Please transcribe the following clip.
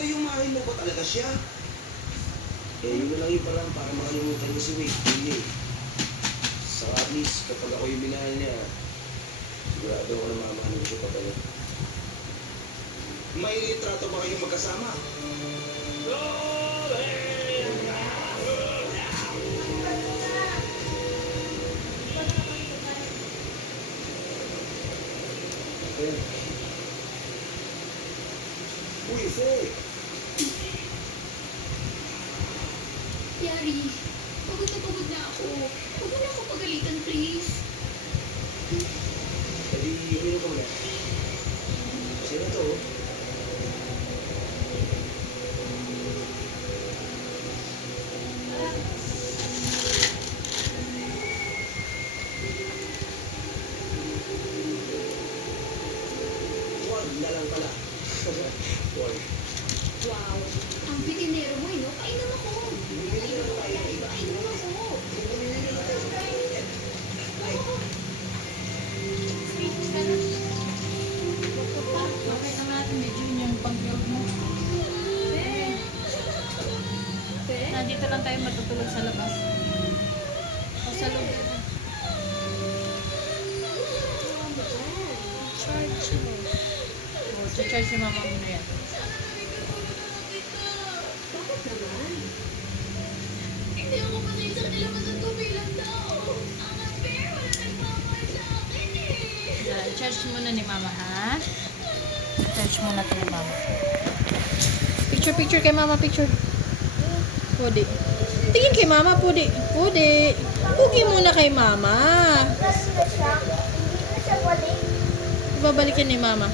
Gayumahin mo ba talaga siya? Yun na lang yun pala para makalimutan niya si Wade. Hindi. So at least, kapag ako yung minahal niya, sigurado ako na mamahalin siya pabalik. May litrato ba kayong magkasama? Uy, Faye! Yari, pagod na ako. Huwag mo na ako pagalitan, please. Pwede uminom ka muna. Sino to? Wag na lang pala. Wag. Wow, ang bitinero mo, no? Painom ako. Painom ako. Bakit ang natin medyo yun yung pag-build mo? Nandito lang tayo matutulog sa labas. O sa loob. Charge mo. O, charge si mama mo na yan. Bakit naman? Hindi ako patay sa kanila matutubilang tao. Ang unfair, wala nagmamahal sa akin eh. Charge muna ni mama, ha? Charge muna to ni mama. Picture kay mama, picture. Pwede. Tingin kay mama, pwede. Pugi muna kay mama. Kasi na siya, hindi na siya balik. Ibabalikin ni mama.